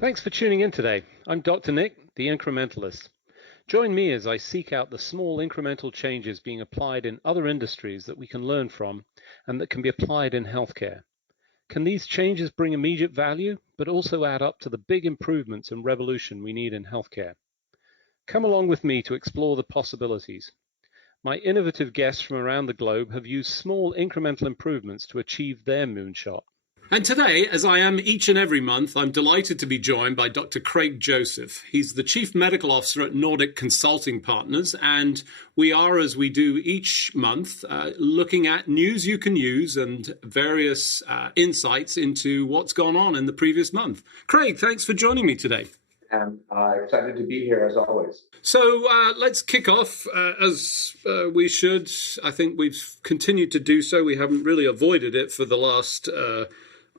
Thanks for tuning in today. I'm Dr. Nick, the Incrementalist. Join me as I seek out the small incremental changes being applied in other industries that we can learn from and that can be applied in healthcare. Can these changes bring immediate value, but also add up to the big improvements and revolution we need in healthcare? Come along with me to explore the possibilities. My innovative guests from around the globe have used small incremental improvements to achieve their moonshot. And today, as I am each and every month, I'm delighted to be joined by Dr. Craig Joseph. He's the Chief Medical Officer at Nordic Consulting Partners, and we are, as we do each month, looking at news you can use and various insights into what's gone on in the previous month. Craig, thanks for joining me today. I'm excited to be here, as always. So let's kick off as we should. I think we've continued to do so. We haven't really avoided it for the last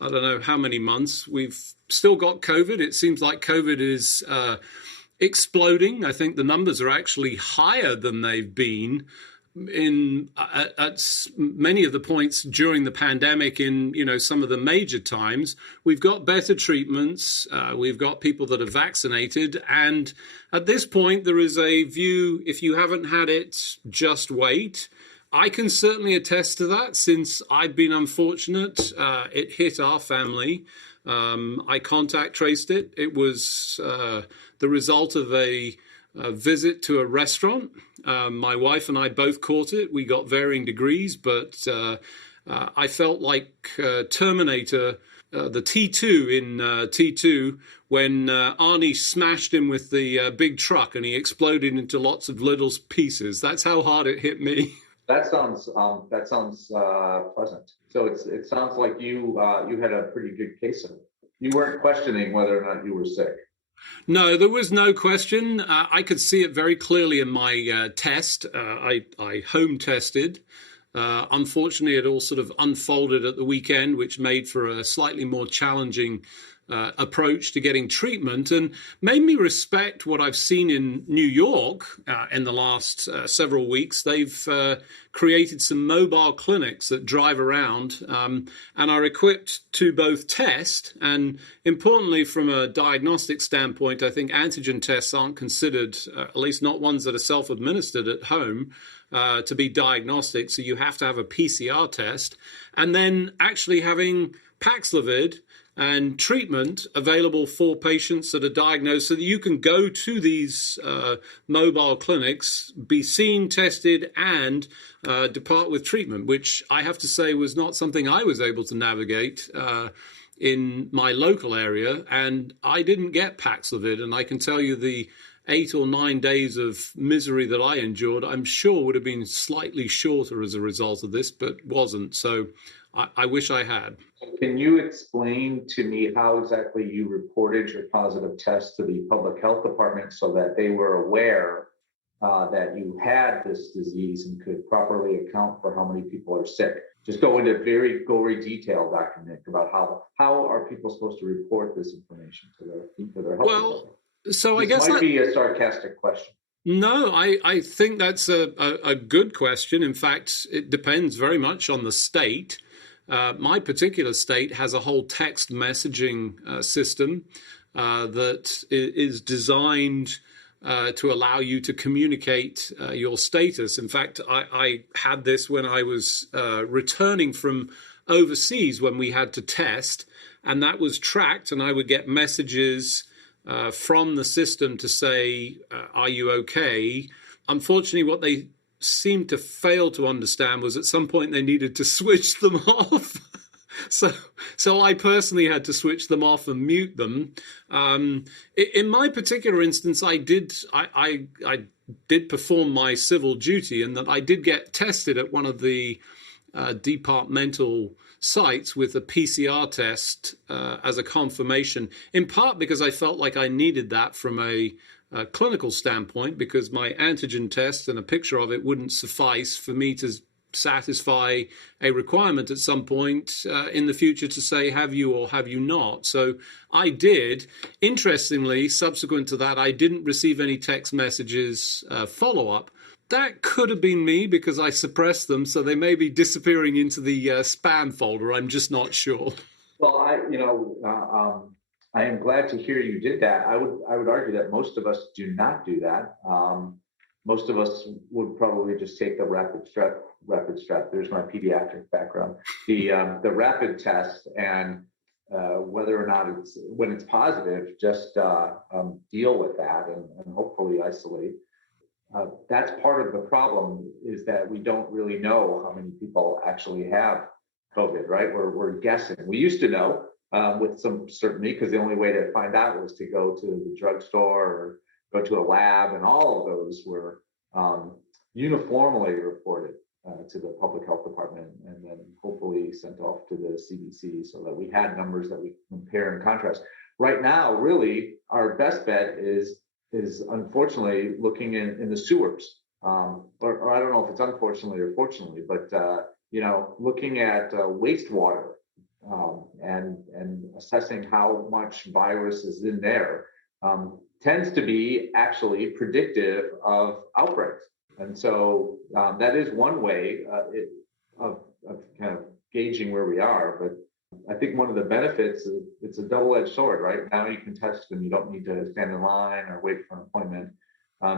I don't know how many months. We've still got COVID. It seems like COVID is exploding. I think the numbers are actually higher than they've been at many of the points during the pandemic in, some of the major times. We've got better treatments. We've got people that are vaccinated. And at this point, there is a view, if you haven't had it, just wait. I can certainly attest to that since I've been unfortunate. It hit our family. I contact traced it. It was the result of a visit to a restaurant. My wife and I both caught it. We got varying degrees, but I felt like Terminator, the T2 in T2, when Arnie smashed him with the big truck and he exploded into lots of little pieces. That's how hard it hit me. That sounds pleasant. So it sounds like you had a pretty good case of it. You weren't questioning whether or not you were sick. No, there was no question. I could see it very clearly in my test. I home tested. Unfortunately, it all sort of unfolded at the weekend, which made for a slightly more challenging approach to getting treatment and made me respect what I've seen in New York in the last several weeks. They've created some mobile clinics that drive around and are equipped to both test and, importantly, from a diagnostic standpoint, I think antigen tests aren't considered, at least not ones that are self-administered at home, to be diagnostic. So you have to have a PCR test and then actually having Paxlovid and treatment available for patients that are diagnosed so that you can go to these mobile clinics, be seen, tested, and depart with treatment, which I have to say was not something I was able to navigate in my local area. And I didn't get Paxlovid, and I can tell you the 8 or 9 days of misery that I endured, I'm sure would have been slightly shorter as a result of this, but wasn't. So I wish I had. Can you explain to me how exactly you reported your positive test to the public health department so that they were aware that you had this disease and could properly account for how many people are sick? Just go into very gory detail, Dr. Nick, about how are people supposed to report this information to their health department? So I this guess might be a sarcastic question. No, I think that's a good question. In fact, it depends very much on the state. My particular state has a whole text messaging system that is designed to allow you to communicate your status. In fact, I had this when I was returning from overseas when we had to test, and that was tracked, and I would get messages from the system to say, are you okay? Unfortunately, what they seemed to fail to understand was at some point they needed to switch them off. So I personally had to switch them off and mute them. In my particular instance, I did perform my civil duty, and that I did get tested at one of the departmental sites with a PCR test as a confirmation, in part because I felt like I needed that from a clinical standpoint, because my antigen test and a picture of it wouldn't suffice for me to satisfy a requirement at some point in the future to say, have you or have you not? So I did. Interestingly, subsequent to that, I didn't receive any text messages follow-up. That could have been me because I suppressed them, so they may be disappearing into the spam folder. I'm just not sure. Well, I am glad to hear you did that. I would argue that most of us do not do that. Most of us would probably just take the rapid strep. There's my pediatric background. The rapid test, and whether or not when it's positive, just deal with that and hopefully isolate. That's part of the problem, is that we don't really know how many people actually have COVID, right? We're guessing. We used to know with some certainty, because the only way to find out was to go to the drugstore or go to a lab, and all of those were uniformly reported to the public health department, and then hopefully sent off to the CDC, so that we had numbers that we compare and contrast. Right now, really, our best bet is unfortunately looking in the sewers, or I don't know if it's unfortunately or fortunately, but looking at wastewater, and assessing how much virus is in there, tends to be actually predictive of outbreaks. And so that is one way of kind of gauging where we are. But I think one of the benefits is it's a double-edged sword, right? Now you can test and you don't need to stand in line or wait for an appointment.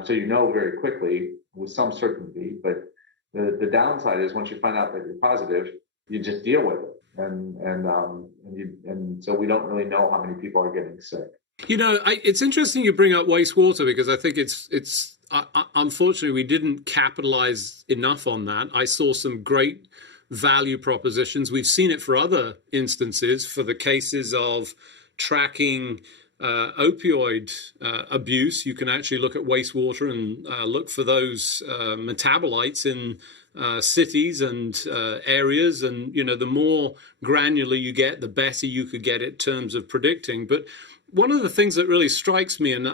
So very quickly with some certainty. But the downside is, once you find out that you're positive, you just deal with it. And so we don't really know how many people are getting sick. It's interesting you bring up wastewater, because I think it's unfortunately we didn't capitalize enough on that. I saw some great value propositions. We've seen it for other instances, for the cases of tracking opioid abuse. You can actually look at wastewater and look for those metabolites in cities and areas, and the more granular you get, the better you could get in terms of predicting. But one of the things that really strikes me, and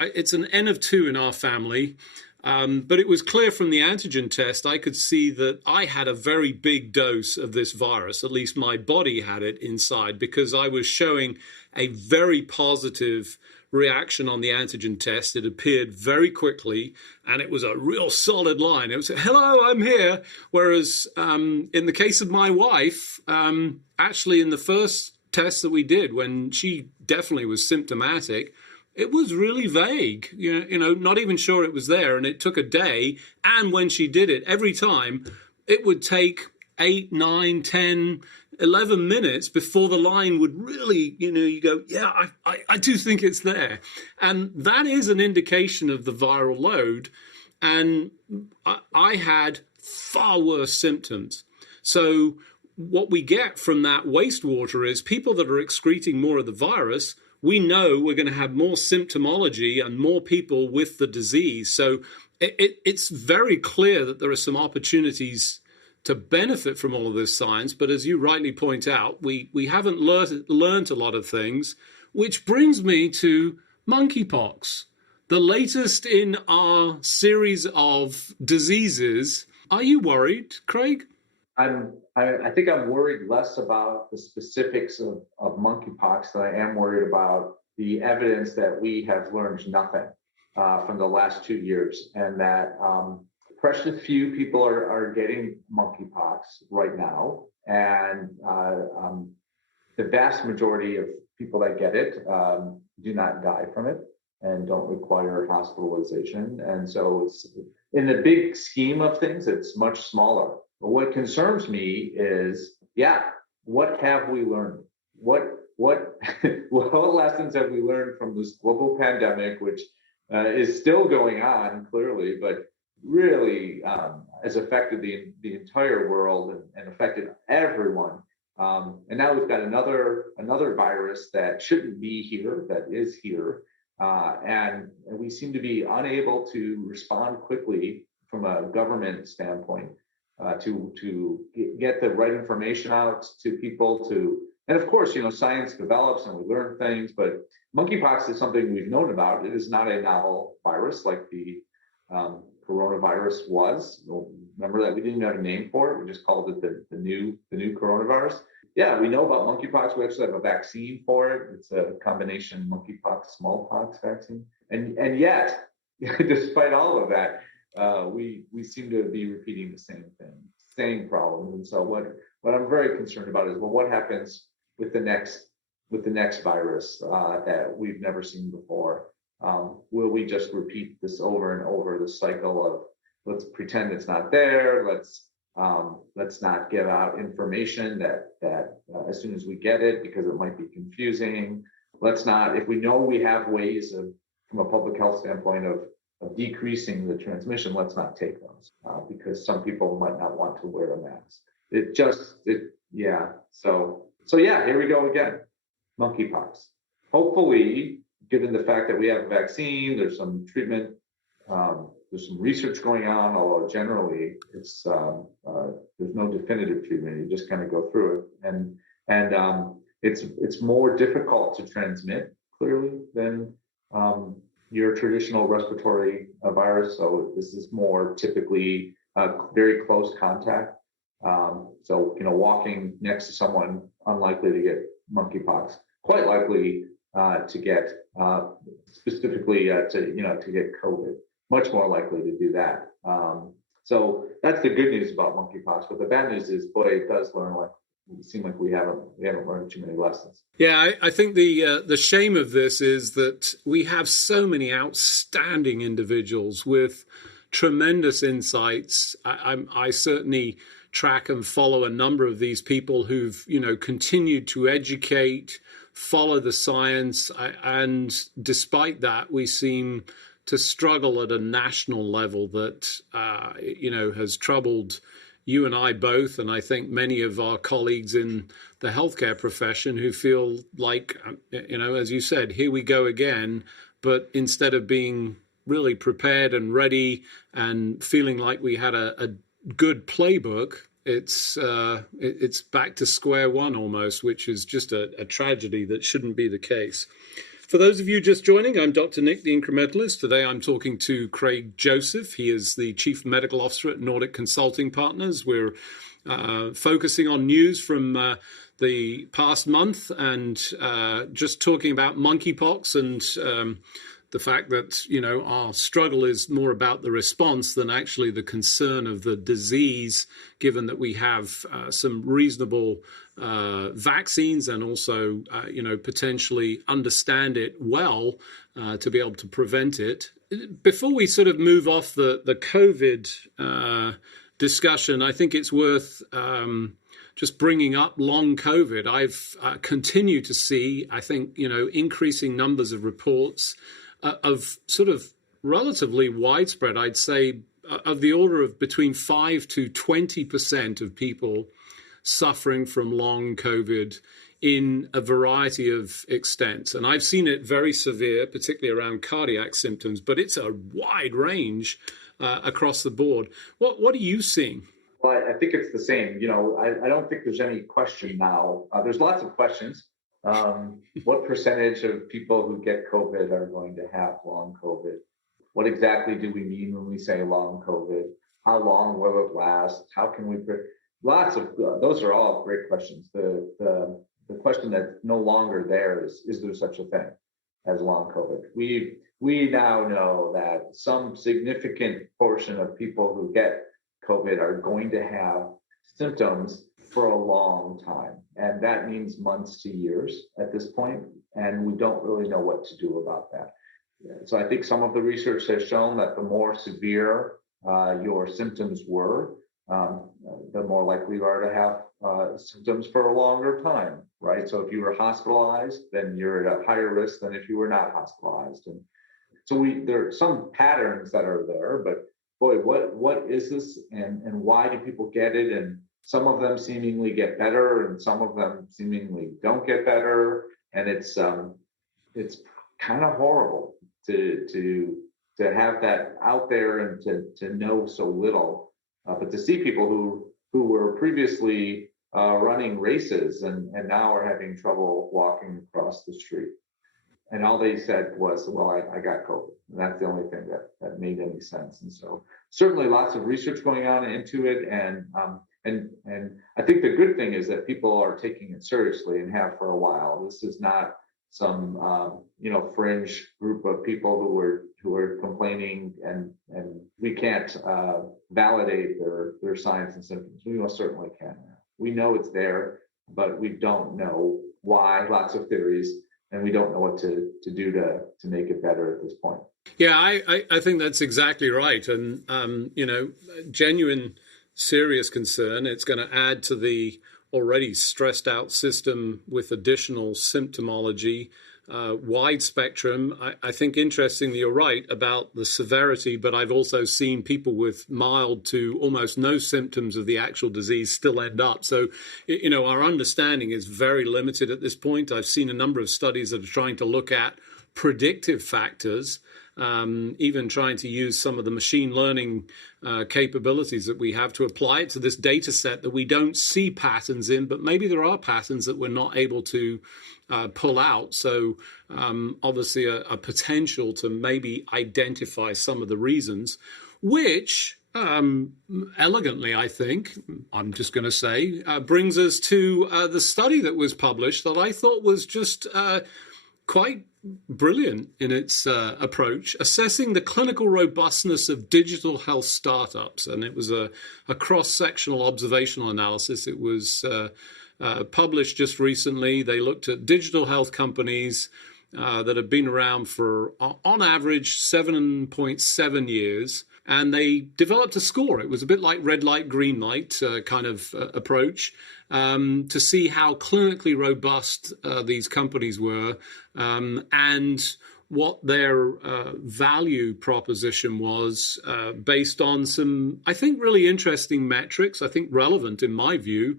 it's an N of 2 in our family, but it was clear from the antigen test, I could see that I had a very big dose of this virus. At least my body had it inside, because I was showing a very positive reaction on the antigen test. It appeared very quickly, and it was a real solid line. It was, "Hello, I'm here." Whereas in the case of my wife, actually in the first test that we did, when she definitely was symptomatic, it was really vague, not even sure it was there. And it took a day. And when she did it, every time, it would take 8, 9, 10, 11 minutes before the line would really, you go, yeah, I do think it's there. And that is an indication of the viral load. And I had far worse symptoms. So what we get from that wastewater is people that are excreting more of the virus. We know we're going to have more symptomology and more people with the disease. So it's very clear that there are some opportunities to benefit from all of this science. But as you rightly point out, we haven't learned a lot of things, which brings me to monkeypox, the latest in our series of diseases. Are you worried, Craig? I think I'm worried less about the specifics of monkeypox than I am worried about the evidence that we have learned nothing from the last 2 years, and that precious few people are getting monkeypox right now, and the vast majority of people that get it do not die from it and don't require hospitalization. And so it's, in the big scheme of things, it's much smaller. But what concerns me is, what have we learned? What lessons have we learned from this global pandemic, which is still going on clearly, but really has affected the entire world and affected everyone. And now we've got another virus that shouldn't be here, that is here, and we seem to be unable to respond quickly from a government standpoint. To get the right information out to people, and of course, science develops and we learn things, but monkeypox is something we've known about. It is not a novel virus like the coronavirus was. Remember that we didn't have a name for it. We just called it the new coronavirus. Yeah, we know about monkeypox. We actually have a vaccine for it. It's a combination monkeypox, smallpox vaccine. And yet, despite all of that, we seem to be repeating the same thing, same problems. And so what I'm very concerned about is, well, what happens with the next with the next virus that we've never seen before? Will we just repeat this over and over, the cycle of let's pretend it's not there, let's not give out information that as soon as we get it, because it might be confusing. Let's not, if we know we have ways of, from a public health standpoint, of decreasing the transmission, let's not take those because some people might not want to wear a mask. So yeah, here we go again, monkeypox. Hopefully, given the fact that we have a vaccine, there's some treatment, there's some research going on, although generally it's there's no definitive treatment. You just kind of go through it, and it's more difficult to transmit clearly than your traditional respiratory virus. So this is more typically very close contact. So walking next to someone unlikely to get monkeypox, quite likely to get specifically to get COVID. Much more likely to do that. So that's the good news about monkeypox. But the bad news is, boy, it does seem like we haven't learned too many lessons. Yeah, I think the shame of this is that we have so many outstanding individuals with tremendous insights. I certainly track and follow a number of these people who've continued to educate, follow the science, and despite that, we seem to struggle at a national level that has troubled you and I both, and I think many of our colleagues in the healthcare profession who feel like, as you said, here we go again, but instead of being really prepared and ready and feeling like we had a good playbook, it's back to square one almost, which is just a tragedy that shouldn't be the case. For those of you just joining, I'm Dr. Nick, the Incrementalist. Today I'm talking to Craig Joseph. He is the Chief Medical Officer at Nordic Consulting Partners. We're focusing on news from the past month and just talking about monkeypox and the fact that, our struggle is more about the response than actually the concern of the disease, given that we have some reasonable vaccines and also, potentially understand it well to be able to prevent it. Before we sort of move off the COVID discussion, I think it's worth just bringing up long COVID. I've continued to see, I think, increasing numbers of reports of sort of relatively widespread, I'd say, of the order of between 5 to 20% of people suffering from long COVID in a variety of extents. And I've seen it very severe, particularly around cardiac symptoms, but it's a wide range across the board. What are you seeing? Well, I think it's the same. I don't think there's any question now. There's lots of questions. What percentage of people who get COVID are going to have long COVID? What exactly do we mean when we say long COVID? How long will it last? How can we? Lots of those are all great questions. The question that's no longer there is there such a thing as long COVID? We now know that some significant portion of people who get COVID are going to have symptoms for a long time. And that means months to years at this point. And we don't really know what to do about that. So I think some of the research has shown that the more severe your symptoms were, the more likely you are to have symptoms for a longer time, right? So if you were hospitalized, then you're at a higher risk than if you were not hospitalized. And so there are some patterns that are there, but boy, what is this and why do people get it? And some of them seemingly get better and some of them seemingly don't get better. And it's kind of horrible to have that out there and to know so little. But to see people who were previously running races and now are having trouble walking across the street. And all they said was, well, I got COVID. And that's the only thing that made any sense. And so certainly lots of research going on into it. And I think the good thing is that people are taking it seriously and have for a while. This is not some fringe group of people who are complaining and we can't validate their signs and symptoms. We most certainly can. We know it's there, but we don't know why, lots of theories, and we don't know what to do to make it better at this point. Yeah, I think that's exactly right. And, genuine, serious concern. It's going to add to the already stressed out system with additional symptomology, wide spectrum. I think, interestingly, you're right about the severity, but I've also seen people with mild to almost no symptoms of the actual disease still end up. So, our understanding is very limited at this point. I've seen a number of studies that are trying to look at predictive factors, even trying to use some of the machine learning capabilities that we have to apply it to this data set that we don't see patterns in, but maybe there are patterns that we're not able to pull out. So obviously a potential to maybe identify some of the reasons, which elegantly, I think, I'm just going to say, brings us to the study that was published that I thought was just quite brilliant in its approach, assessing the clinical robustness of digital health startups. And it was a cross-sectional observational analysis. It was published just recently. They looked at digital health companies that have been around for, on average, 7.7 years. And they developed a score. It was a bit like red light, green light kind of approach to see how clinically robust these companies were and what their value proposition was based on some, I think, really interesting metrics, I think relevant in my view,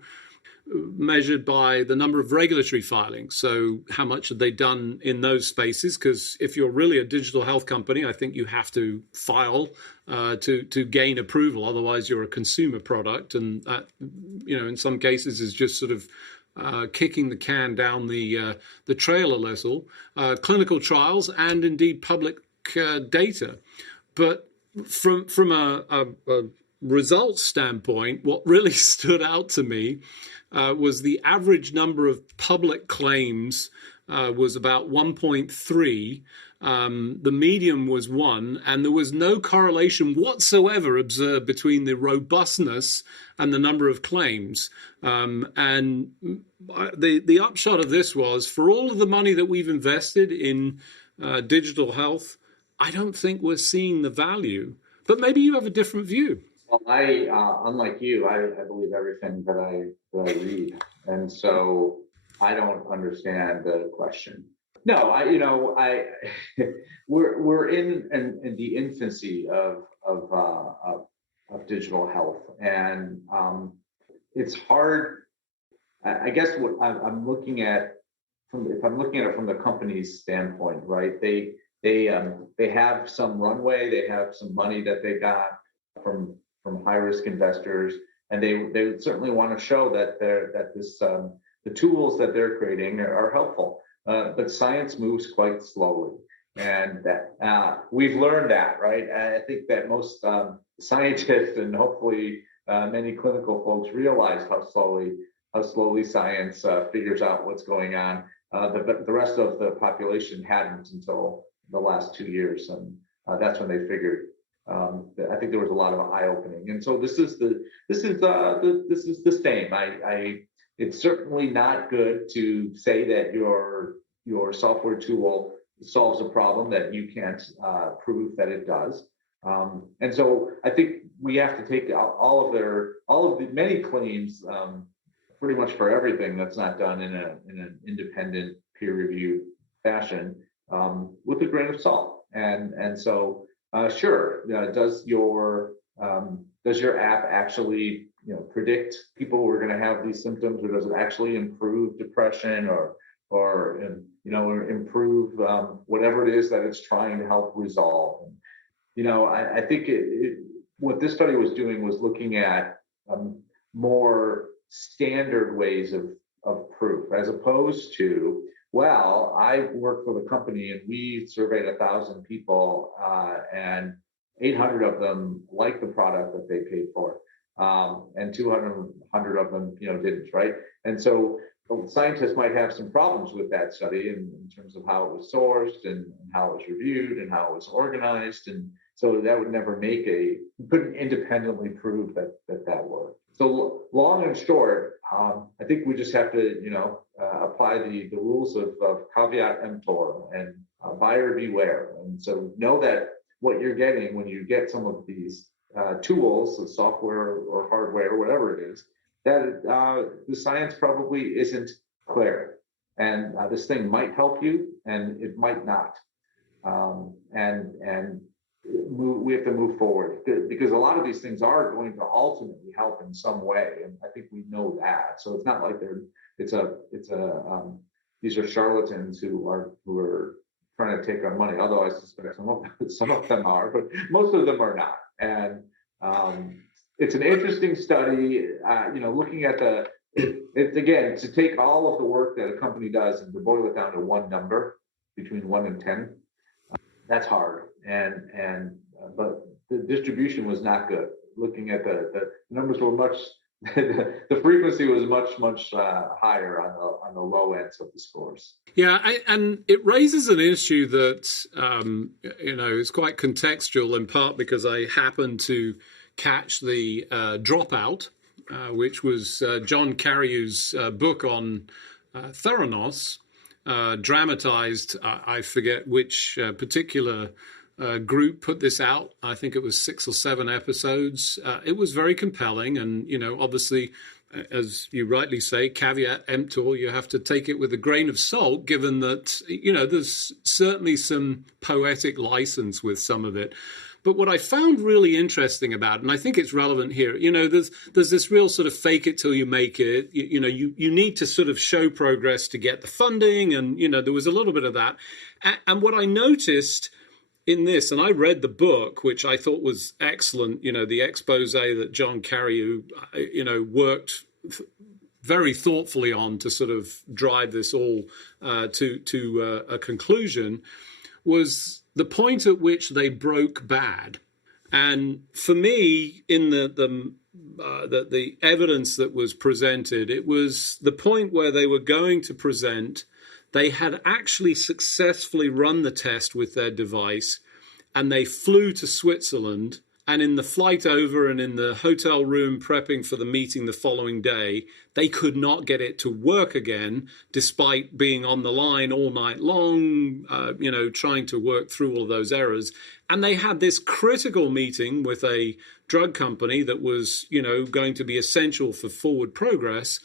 measured by the number of regulatory filings. So how much have they done in those spaces? Because if you're really a digital health company, I think you have to file to gain approval. Otherwise, you're a consumer product. And that, in some cases is just sort of kicking the can down the trail a little. Clinical trials and indeed public data. But from a results standpoint, what really stood out to me was the average number of public claims was about 1.3. The median was 1, and there was no correlation whatsoever observed between the robustness and the number of claims. And the upshot of this was, for all of the money that we've invested in digital health, I don't think we're seeing the value. But maybe you have a different view. Well, I, unlike you, I believe everything that I read, and so I don't understand the question. No, we're in the infancy of digital health, and it's hard. I guess what I'm looking at if I'm looking at it from the company's standpoint, right? They have some runway, they have some money that they got from high risk investors, and they certainly want to show that the tools that they're creating are helpful. But science moves quite slowly, and that we've learned that, right? I think that most scientists and hopefully many clinical folks realize how slowly science figures out what's going on. The rest of the population hadn't until the last 2 years, and that's when they figured. I think there was a lot of eye opening, and so this is the same. It's certainly not good to say that your software tool solves a problem that you can't prove that it does. And so I think we have to take all of the many claims, pretty much for everything that's not done in an independent peer-reviewed fashion, with a grain of salt. And so sure, does your app actually predict people who are going to have these symptoms, or does it actually improve depression or improve whatever it is that it's trying to help resolve? I think what this study was doing was looking at more standard ways of proof, as opposed to, well, I work for the company and we surveyed 1,000 people and 800 of them liked the product that they paid for, and 200 of them didn't, right? And so scientists might have some problems with that study in terms of how it was sourced and how it was reviewed and how it was organized, and So that would never make you couldn't independently prove that worked. So long and short, I think we just have to, apply the rules of caveat emptor and buyer beware. And so know that what you're getting when you get some of these tools, the software or hardware, or whatever it is, that the science probably isn't clear. And this thing might help you and it might not. We have to move forward because a lot of these things are going to ultimately help in some way, and I think we know that. So it's not like these are charlatans who are trying to take our money. Although I suspect some of them are, but most of them are not. And it's an interesting study. Looking at it's again to take all of the work that a company does and to boil it down to one number between 1 and 10. That's hard, but the distribution was not good. Looking at the numbers were much, the frequency was much higher on the low ends of the scores. Yeah, and it raises an issue that is quite contextual, in part because I happened to catch the Dropout, which was John Carreyrou's book on Theranos. Dramatized, I forget which particular group put this out. I think it was 6 or 7 episodes. It was very compelling, and obviously, as you rightly say, caveat emptor. You have to take it with a grain of salt, given that there's certainly some poetic license with some of it. But what I found really interesting about it, and I think it's relevant here, there's this real sort of fake it till you make it. You need to sort of show progress to get the funding, and there was a little bit of that. And what I noticed in this, and I read the book, which I thought was excellent, the expose that John Carreyrou, worked very thoughtfully on to sort of drive this all to a conclusion, was the point at which they broke bad. And for me, in the evidence that was presented, it was the point where they were going to present, they had actually successfully run the test with their device, and they flew to Switzerland. And in the flight over and in the hotel room prepping for the meeting the following day, they could not get it to work again, despite being on the line all night long, trying to work through all of those errors. And they had this critical meeting with a drug company that was, going to be essential for forward progress.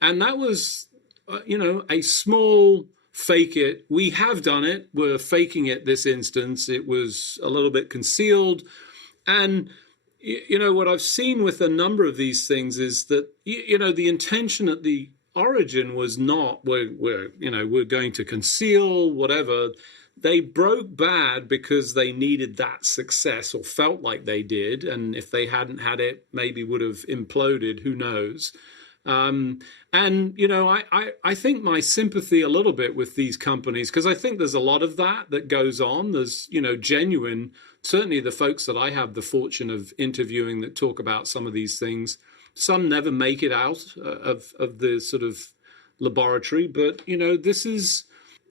And that was, a small fake it. We have done it. We're faking it this instance. It was a little bit concealed. And, what I've seen with a number of these things is that, the intention at the origin was not we're going to conceal whatever. They broke bad because they needed that success, or felt like they did. And if they hadn't had it, maybe would have imploded. Who knows? I think my sympathy a little bit with these companies, because I think there's a lot of that goes on. There's, genuine, certainly the folks that I have the fortune of interviewing that talk about some of these things, some never make it out of the sort of laboratory, but,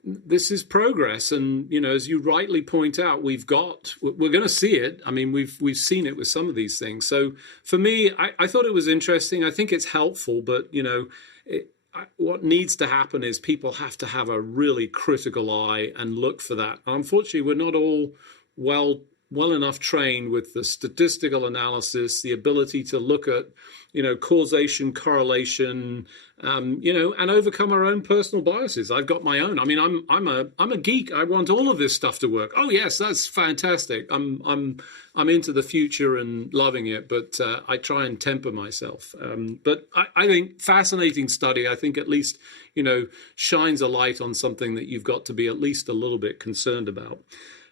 this is progress. And, as you rightly point out, we're going to see it. I mean, we've seen it with some of these things. So for me, I thought it was interesting. I think it's helpful, but, what needs to happen is people have to have a really critical eye and look for that. Unfortunately, we're not all well enough trained with the statistical analysis, the ability to look at, causation, correlation, and overcome our own personal biases. I've got my own. I mean, I'm a geek. I want all of this stuff to work. Oh yes, that's fantastic. I'm into the future and loving it, but I try and temper myself. But I think fascinating study. I think at least, shines a light on something that you've got to be at least a little bit concerned about.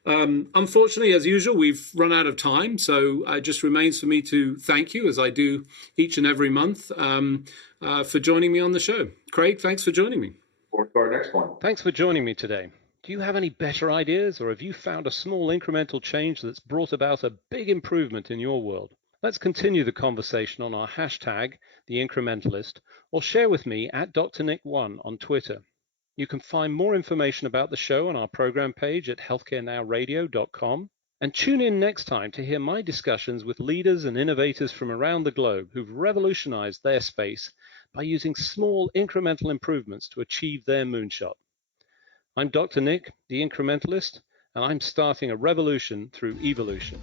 Unfortunately, as usual, we've run out of time, so it just remains for me to thank you, as I do each and every month, for joining me on the show. Craig, thanks for joining me. Forward to our next one. Thanks for joining me today. Do you have any better ideas, or have you found a small incremental change that's brought about a big improvement in your world? Let's continue the conversation on our hashtag, The Incrementalist, or share with me at DrNick1 on Twitter. You can find more information about the show on our program page at healthcarenowradio.com. And tune in next time to hear my discussions with leaders and innovators from around the globe who've revolutionized their space by using small incremental improvements to achieve their moonshot. I'm Dr. Nick, the Incrementalist, and I'm starting a revolution through evolution.